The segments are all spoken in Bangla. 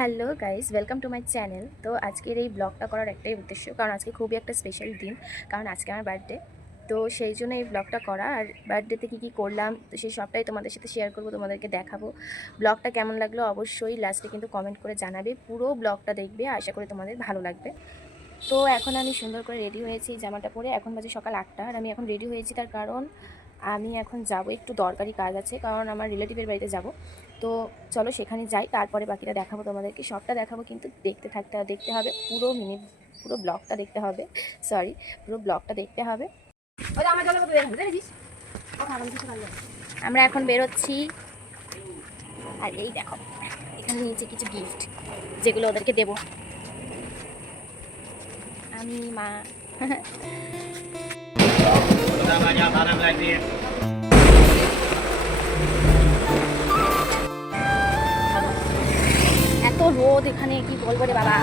Hello guys, welcome to my channel. তো আজকের এই ব্লগটা করার একটাই উদ্দেশ্য, কারণ আজকে খুবই একটা স্পেশাল দিন, কারণ আজকে আমার বার্থডে। তো সেই জন্য এই ব্লগটা করা, আর বার্থডেতে কী কী করলাম তো সেই সবটাই তোমাদের সাথে শেয়ার করবো, তোমাদেরকে দেখাবো। ব্লগটা কেমন লাগলো অবশ্যই লাস্টে কিন্তু কমেন্ট করে জানাবে, পুরো ব্লগটা দেখবে, আশা করি তোমাদের ভালো লাগবে। তো এখন আমি সুন্দর করে রেডি হয়েছি জামাটা পরে, এখন বাজে সকাল 8টা, আর আমি এখন রেডি হয়েছি তার কারণ আমি এখন যাব, একটু দরকারি কাজ আছে, কারণ আমার রিলেটিভের বাড়িতে যাব। তো চলো সেখানে যাই, তারপরে বাকিটা দেখাবো তোমাদেরকে, সবটা দেখাবো, কিন্তু দেখতে হবে পুরো ব্লগটা দেখতে হবে, পুরো ব্লগটা দেখতে হবে। আমরা এখন বেরোচ্ছি, আর এই দেখো এখানে নিচে কিছু গিফট যেগুলো ওদেরকে দেবো আমি, মা। এত রোদ এখানে, কি বলবো রে বাবা।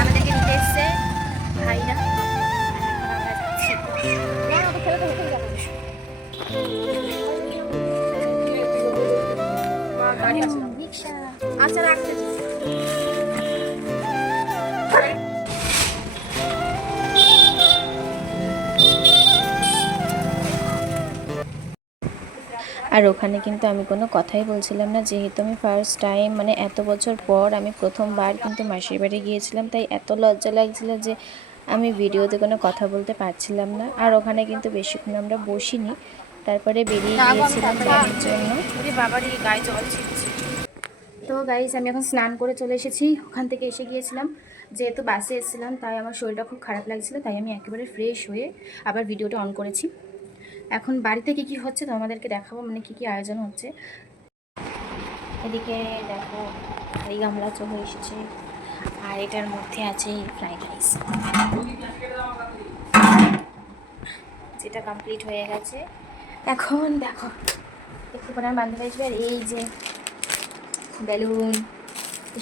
আমাদেরকে নিতে এসছে ভাইরা, আমরা যাচ্ছি। রিক্সা আচ্ছা রাখতে। আর ওখানে কিন্তু আমি কোনো কথাই বলছিলাম না, যেহেতু আমি ফার্স্ট টাইম, মানে এত বছর পর আমি প্রথমবার কিন্তু মাসির বাড়ি গিয়েছিলাম, তাই এত লজ্জা লাগছিল যে আমি ভিডিওতে কোনো কথা বলতে পারছিলাম না। আর ওখানে কিন্তু বেশিক্ষণ আমরা বসিনি, তারপরে বেরিয়ে গিয়েছিলাম ব্যাগের জন্য। তো গাইস, আমি এখন স্নান করে চলে এসেছি, ওখান থেকে এসে গিয়েছিলাম, যেহেতু বাসে এসেছিলাম তাই আমার শরীরটা খুব খারাপ লাগছিল, তাই আমি একেবারে ফ্রেশ হয়ে আবার ভিডিওটা অন করেছি। এখন বাড়িতে কি কি হচ্ছে তো আমাদেরকে দেখাবো, মানে কি কি আয়োজন হচ্ছে। এদিকে দেখো হাঁড়ি গামলা চলে এসেছে, আর এটার মধ্যে আছে ফ্রাইড রাইস, যেটা কমপ্লিট হয়ে গেছে। এখন দেখো একটু পরে আমার বান্ধবী আসবে, আর এই যে বেলুন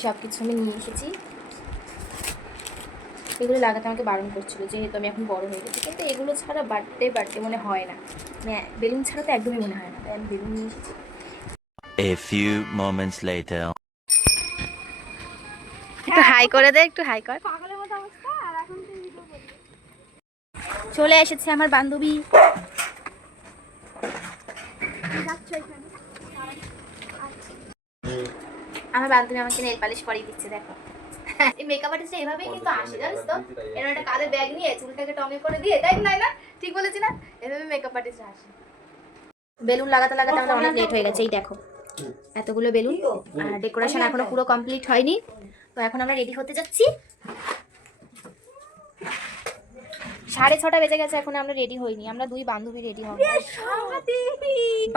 সব কিছু আমি নিয়ে এসেছি। এগুলো লাগাতে আমাকে বারণ করছিল, যেহেতু আমি এখন বড় হয়ে গেছি, কিন্তু এগুলো ছাড়া বার্থডে মনে হয় না, মানে বেলুন ছাড়া তো একদমই মনে হয় না, তাই আমি বেলুন নিয়ে এসেছি। A few moments later. একটু হাই করে দে, একটু হাই কর। চলে এসেছে আমার বান্ধবী। আমার বান্ধবী আমাকে নেল পালিশ করিয়ে দিচ্ছে, দেখো। এই মেকআপ আর্টিস্ট এভাবেই কিন্তু আসে, জানিস তো, এরকম একটা কাঁধে ব্যাগ নিয়ে চুলটাকে টঙে করে দিয়ে, তাই না? ঠিক বলেছি না? এভাবে মেকআপ আর্টিস্ট আসে। বেলুন লাগাতে লাগাতে আমাদের অনেক লেট হয়ে গেছে, এই দেখো এতগুলো বেলুন, আর ডেকোরেশন এখনো পুরো কমপ্লিট হয়নি। তো এখন আমরা রেডি হতে যাচ্ছি, 6:30 বেজে গেছে, এখন আমরা রেডি হইনি, আমরা দুই বান্ধবী রেডি হব।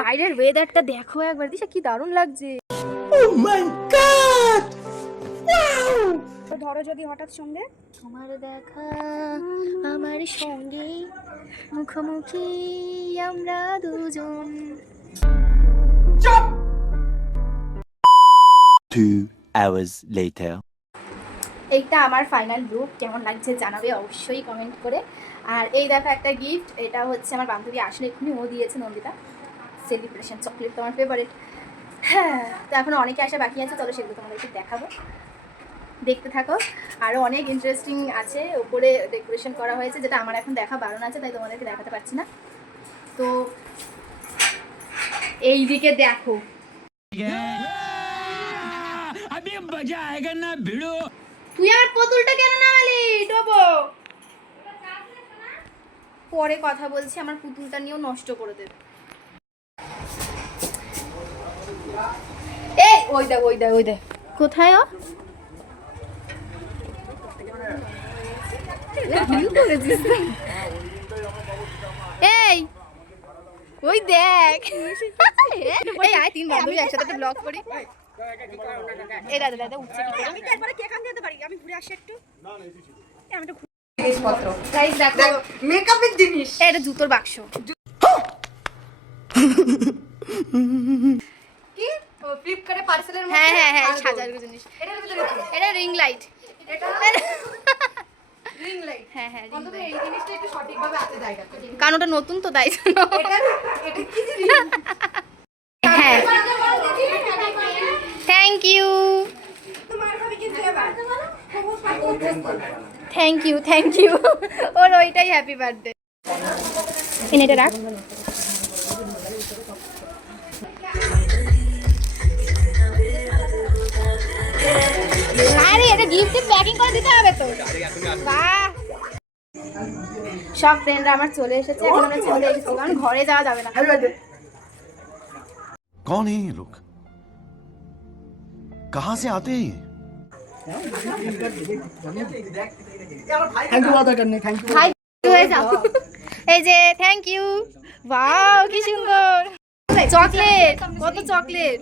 বাইরের ওয়েদারটা দেখো একবার, দিশা কি দারুণ লাগছে। Oh my God! Wow! ধরো যদি হঠাৎ সঙ্গে তোমার দেখা আমার সঙ্গে, মুখোমুখি আমরা দুজন। 2 hours later. এইটা আমার ফাইনাল লুক, কেমন লাগছে জানাবে অবশ্যই কমেন্ট করে। আর এই দেখো একটা গিফট, এটা হচ্ছে আমার বান্ধবী আসলে এক্ষুনি ও দিয়েছে, নন্দিতা সেলিব্রেশন চকলেট, তোমার ফেভারিট। হ্যাঁ, তো এখন অনেকে আসা বাকি আছে, চলো সেগুলো তোমাদেরকে দেখাবো, দেখতে থাকো। আরও অনেক ইন্টারেস্টিং আছে, উপরে ডেকোরেশন করা হয়েছে, যেটা আমার এখন দেখা বারণ আছে, তাই তোমাদেরকে দেখাতে পারছি না। তো এই দিকে দেখো, তুই আমার পুতুলটা কেন নামালি ডোবো? পরে কথা বলছি, আমার পুতুলটা নিয়েও নষ্ট করে দেবে। এই ওই দে কোথায় ও? এই ওই দেখ, এই আয় তিন বান্ধবী একসাথে একটা ব্লগ করি। এই দাদা উঠছে কি করে? আমি তো একবারে কেক আনতে যেতে পারি, আমি ঘুরে আসি একটু। আমি তো জিনিসপত্র গাইস দেখো, মেকআপের জিনিস। এটা জুতোর বাক্স। কি ও ফ্লিপকার্টে পার্সেলের হ্যাঁ সাজার জিনিস। এটার ভিতরে কি? এটা রিং লাইট। এটা হ্যাঁ হ্যাঁ ring অন্তত light। এই জিনিসটা একটু সঠিকভাবে আছে জায়গাটা। কারণ ওটা নতুন তো তাই জন্য। এটা কি জিনিস? হ্যাঁ থ্যাংক ইউ থ্যাংক ইউ ওর ওইটাই হ্যাপি বার্থডে। এনে এটা রাখ। আরে এটা গিফট প্যাকিং করে দিতে হবে তো। বাহ সব ফ্রেন্ডরা আমার চলে এসেছে, এখন আমরা চলে এসেছি কারণ ঘরে যাওয়া যাবে না। कौन है ये लोग कहां से आते हैं ये? থ্যাংক ইউ বলা দরকার নেই, থ্যাংক ইউ। হাই হয়ে যাও। এই যে থ্যাংক ইউ। ওয়াও কি সুন্দর চকলেট, কত চকলেট।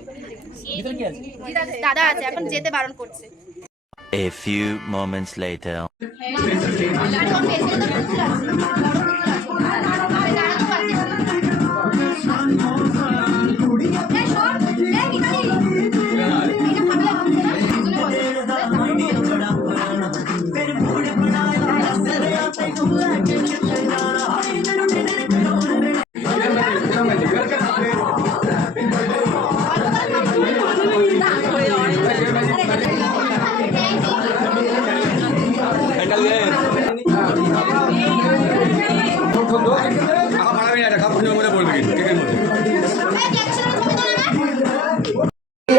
দাদা আছে এখন যেতে বারণ করছে। A few moments later.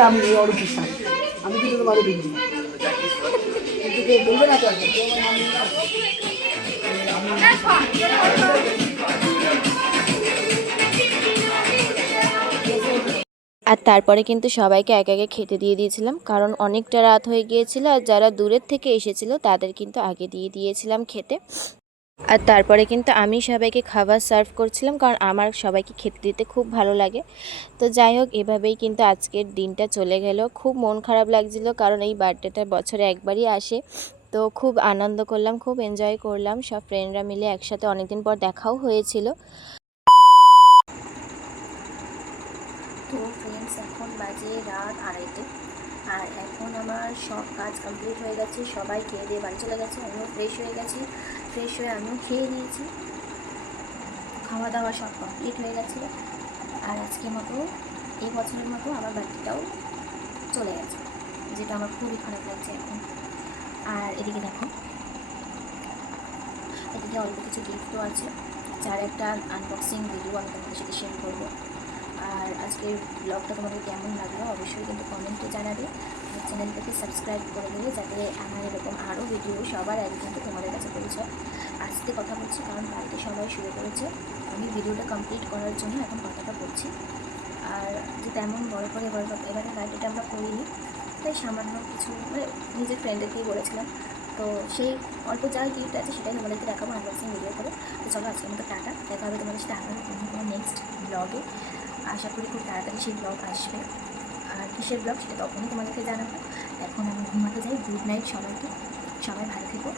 আমি অরূপ বিশ্বাস, আমি কিন্তু তোমাকে দেখি কিন্তু কেউ বলবে না তো আগে। আর তারপরে কিন্তু সবাইকে একে একে খেতে দিয়ে দিয়েছিলাম, কারণ অনেকটা রাত হয়ে গিয়েছিল আর যারা দূরের থেকে এসেছিল তাদের কিন্তু আগে দিয়ে দিয়েছিলাম খেতে। আর তারপরে কিন্তু আমি সবাইকে খাবার সার্ভ করছিলাম, কারণ আমার সবাইকে খেতে দিতে খুব ভালো লাগে। তো যাই হোক এভাবেই কিন্তু আজকের দিনটা চলে গেল। খুব মন খারাপ লাগছিল কারণ এই বার্থডেটা বছরে একবারই আসে। তো খুব আনন্দ করলাম, খুব এনজয় করলাম, সব ফ্রেন্ডরা মিলে একসাথে অনেকদিন পর দেখাও হয়েছিল। তো ফ্রেন্ডস এখন বাজে রাত 2:30 আর এখন আমার সব কাজ কমপ্লিট হয়ে গেছে, সবাই খেয়ে দিয়ে বাড়ি চলে গেছে, আমিও ফ্রেশ হয়ে গেছি, ফ্রেশ হয়ে আমিও খেয়ে নিয়েছি, খাওয়া দাওয়া সব কমপ্লিট হয়ে গেছে। আর আজকের মতো এই বছরের মতো আমার বার্থডেটাও চলে গেছে, যেটা আমার খুবই খারাপ লাগছে এখন। আর এদিকে দেখো, এদিকে অল্প কিছু গিফটও আছে, যার একটা আনবক্সিং ভিডিও আমি তোমাদের সাথে শেয়ার করবো। আর আজকের ব্লগটা তোমাদের কেমন লাগলো অবশ্যই কিন্তু কমেন্টে জানাবে। আর চ্যানেলটাকে সাবস্ক্রাইব করে দেবে যাতে আমার এরকম আরও ভিডিও সবার আগে কিন্তু তোমাদের কাছে পৌঁছায়। আজকে কথা বলছি কারণ বাড়িতে সবাই শুরু করেছে, আমি ভিডিওটা কমপ্লিট করার জন্য এখন কথাটা বলছি। আর যে তেমন বড় করে এবারে বার্থডেটা আমরা করিনি, তাই সামান্য কিছু মানে নিজের ফ্রেন্ডদেরকেই বলেছিলাম। তো সেই অল্প যা গিফট আছে সেটাই তোমাদেরকে দেখাবো আনবক্সিং ভিডিও করে। তো চলো আজকের মতো টাটা, দেখা হবে তোমাদের সাথে আবার কোনো নেক্সট ব্লগে। আশা করি খুব তাড়াতাড়ি সেই ব্লগ আসবে। আর কিসের ব্লগ সেটা তখনই তোমাদেরকে জানাবো। এখন আমি ঘুমাতে যাই। গুড নাইট সবাইকে, সবাই ভালো থেকো।